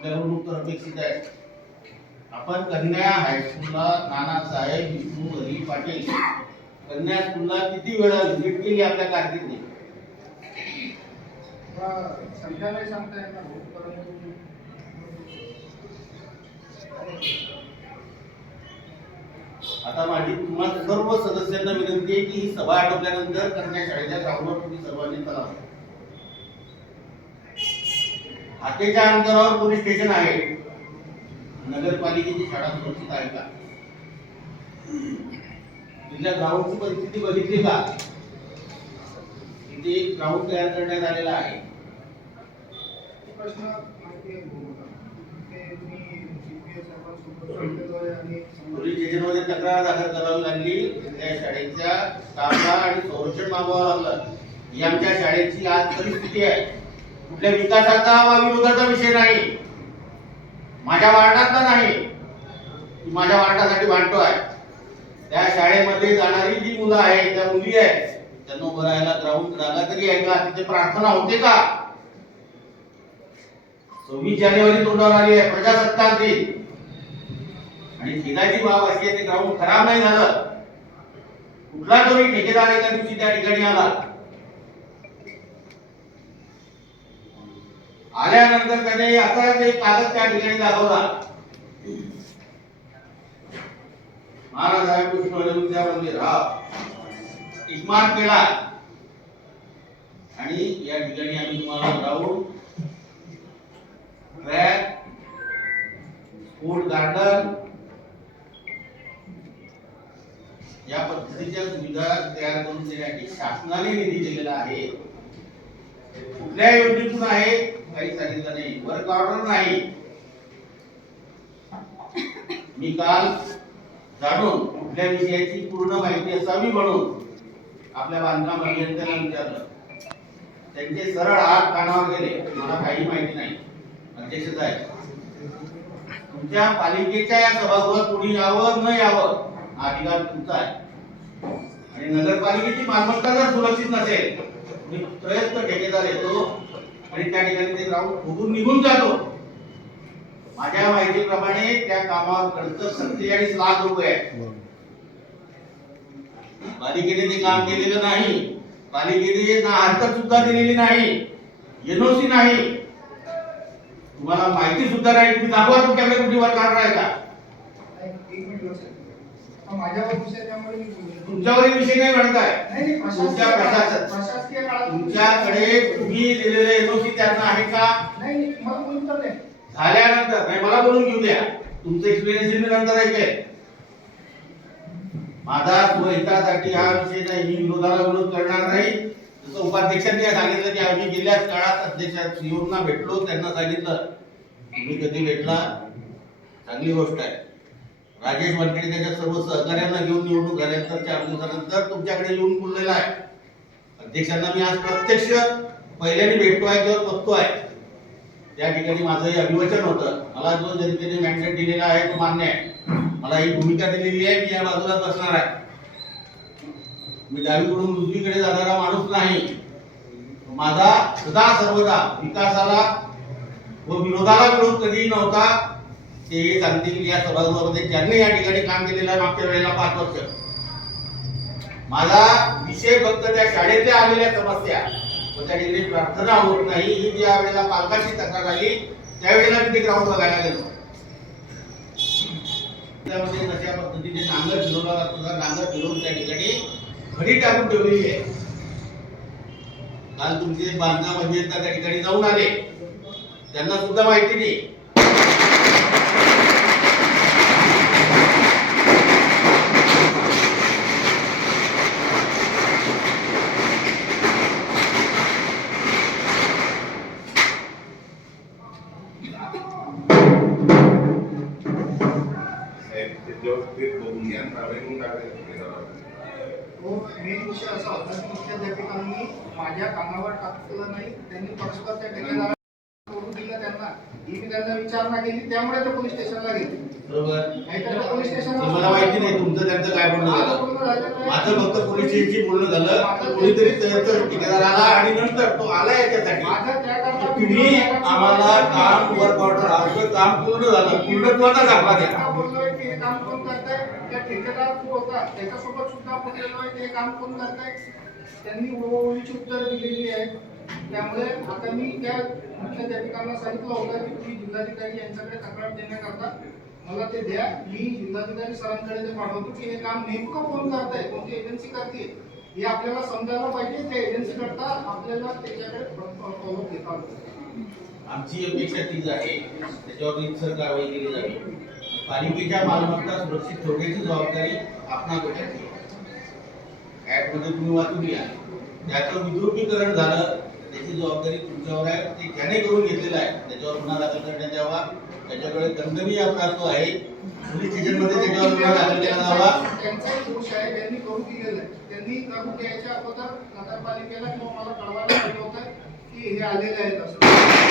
आपल्याकडून उत्तर अपेक्षित आहे. आपण कन्या हायस्कूलला नानासाहेब विष्णू हरी पाटील कन्या स्कूलला किती वेळा व्हिजिट केली आपल्या कारकिर्दीत? संख्या नाही सांगता येणार हो, परंतु आता माझी तुम्हाला सर्व सदस्यांना विनंती आहे की ही सभा आटोपल्यानंतर कन्या शाळेच्या ग्राउंडवर तुम्ही सर्वांनी चला. हाकेच्या अंतरावर पोलीस स्टेशन आहे. नगरपालिकेची शाळा सुरक्षित आहे का? तिथल्या ग्राउंडची परिस्थिती बघितली का? इथे ग्राउंड तयार करण्यात आलेला आहे. पोलीस स्टेशनमध्ये तक्रार दाखल करावी लागली. त्या शाळेच्या ताबा आणि संरक्षण मागवावं लागलं. ही आमच्या शाळेची आज परिस्थिती आहे. कुठल्या विकासाचा वा विरोधाचा विषय नाही. माझ्या वार्डातला नाही. माझ्या वार्डासाठी भांडतो आहे. त्या शाळेमध्ये जाणारी जी मुलं आहेत त्या मुली आहेत त्यांना उभं राहायला ग्राउंड जागा तरी आहे का? तिथे प्रार्थना होते का? सव्वीस जानेवारी तोंडावर आली आहे प्रजासत्ताक दिन. आणि खेदाची बाब अशी आहे ते ग्राउंड खराब नाही झालं. कुठला तरी ठेकेदार एका दिवशी त्या ठिकाणी आला. आल्यानंतर त्याने असाच एक कागद त्या ठिकाणी दाखवला. महाराज साहेब कृष्ण विद्या मंदिर केला. आणि या ठिकाणी आम्ही तुम्हाला ग्राउंड ट्रॅक फूड गार्डन. या पद्धतीच्या सुविधा तयार करून देण्यासाठी शासनाने निधी दिलेला आहे. कुठल्या योजनेतून आहे. काही सांगितलं नाही. वर्क ऑर्डर नाही. मी काल जाणून कुठल्या विषयाची पूर्ण माहिती असावी म्हणून आपल्या बांधकाम अभियंत्यांना विचारलं. त्यांचे सरळ हात कानावर गेले. मला काही माहिती नाही. अध्यक्ष साहेब तुमच्या पालिकेच्या या सभागृहात कुणी यावं न यावं हा अधिकार तुमचा आहे. आणि नगरपालिकेची मालमत्ता जर सुरक्षित नसेल मी त्रयस्थ ठेकेदार येतो. आणि त्या ठिकाणी ते ग्राउंड फुटून निघून जातो. माझ्या माहितीप्रमाणे त्या कामावर खर्च सत्तेचाळीस लाख रुपये पालिकेने ते काम केलेलं नाही. पालिकेने ना हरकत सुद्धा दिलेली नाही. एनओसी नाही. तुम्हाला माहिती सुद्धा नाही. तुम्ही दाखवा तुमच्याकडे कुठे वर्क ऑर्डर आहे का? माझ्यावर विषय त्यामुळे मी बोललो. तुमच्यावरील विषय नाही म्हणत आहे नाही नाही तुमच्या प्रशासकीय प्रशासन- काळात प्रशासकीय काळात तुमच्याकडे तुम्ही दिलेले एनओसी त्यांना आहे का? नाही नाही मला बोलून तर नाही. झाल्यानंतर नाही मला बोलून घेऊ द्या. तुमचं एक्सपिरियन्स मी नंतर ऐकेल माझा स्वहितासाठी हा विषय नाही मी विरोधाला विरोध करणार नाही. जसं उपाध्यक्षांनी सांगितलं की आम्ही गेल्या काळात अध्यक्ष सीओना भेटलो त्यांना सांगितलं तुम्ही कधी भेटला चांगली गोष्ट आहे. राजेश वानखेडे त्याच्या सर्व सहकार्यांना घेऊन निवडणूक झाल्यानंतर चार दिवसानंतर तुमच्याकडे येऊन बोललेला आहे. अध्यक्षांना मी आज प्रत्यक्ष पहिल्याने आहे किंवा आहे. त्या ठिकाणी माझं हे अभिवचन होतं. मला जो जनतेने मॅन्डेट दिलेला आहे तो मान्य आहे. मला ही भूमिका दिलेली आहे मी या बाजूला बसणार आहे. मी डावीकडून उजवीकडे जाणारा माणूस नाही. माझा सदा सर्वदा विकासाला व विरोधाला विरोध कधीही नव्हता. ते सांगतील या सभागृहामध्ये ज्यांनी या ठिकाणी काम केलेलं आहे मागच्या वेळेला पाच वर्ष. माझा विषय फक्त त्या शाळेतल्या आलेल्या समस्या व त्या ठिकाणी प्रार्थना होत नाही ही ज्या वेळेला पालकाची तक्रार आली त्यावेळेला मी ते ग्राउंड बघायला गेलो. त्यामध्ये तशा पद्धतीने नांगर फिरवला जातो नांगर फिरवून त्या ठिकाणी घडी टाकून ठेवलेली आहे. काल तुमचे बांधकाम अभियंता त्या ठिकाणी जाऊन आले. त्यांना सुद्धा माहिती नाही साहेब ते व्यवस्थित बघून घ्या प्रावीण्य टाकायचं तो मेन विषय असा होता की मुख्याध्यापिकांनी माझ्या कानावर टाकलेलं नाही त्यांनी परस्पर त्या ही मी त्यांना विचारणा केली त्यामुळे ते पोलीस स्टेशनला गेले. बरोबर. नाहीतर ते पोलीस ते स्टेशनला मला माहिती नाही तुमचं त्यांचं काय बोलणं झालं. माझं फक्त पोलीस स्टेशनशी बोलणं झालं. तर कोणीतरी त्यांचं ठेकेदार आला आणि नंतर तो आला याच्यासाठी. माझं त्याकरता तुम्ही आम्हाला काम वर्क ऑर्डर आमचं काम पूर्ण झालं. पूर्णत्वाचा दाखला द्या. आता बोललोय की हे काम कोण करताय? त्या ठेकेदार जो होता. त्याच्यासोबत सुद्धा बोललेलो आहे. काम कोण करताय? त्यांनी ओळीची उत्तर दिलेली आहेत. त्यामुळे आता मी त्या मुख्याध्यापिकांना सांगितलं होतं की तुम्ही जिल्हाधिकारी यांच्याकडे तक्रार देण्याकरता मला ते द्या. मी जिल्हाधिकारी सरांकडे ते पाठवतो की हे काम नेमकं कोण करताय कोणती एजन्सी करते हे आपल्याला समजायला पाहिजे. त्या एजन्सी करता आपल्याला त्याच्याकडे फॉलो घेता आमची अपेक्षा तीच आहे. त्याच्यावर रितसर कारवाई केली जावी. पालिकेच्या मालमत्ता सुरक्षित ठेवण्याची जबाबदारी आपणा डोक्यात ऍक्टमध्ये तुम्ही वाचून घ्या. त्याचं विद्रुपीकरण झालं त्याची जबाबदारी तुमच्यावर आहे. ते ज्याने करून घेतलेलं आहे. त्याच्यावर गुन्हा दाखल करण्यात यावा. त्याच्याकडे दंडनीय अपराध जो आहे. पोलीस स्टेशनमध्ये त्याच्यावर गुन्हा दाखल केला जावा त्यांचाही दोष आहे. त्यांनी करू दिलेलं आहे. त्यांनी करू द्यायच्या अगोदर नगरपालिकेला किंवा मला कळवायला पाहिजे होतं की हे आलेले आहेत असं.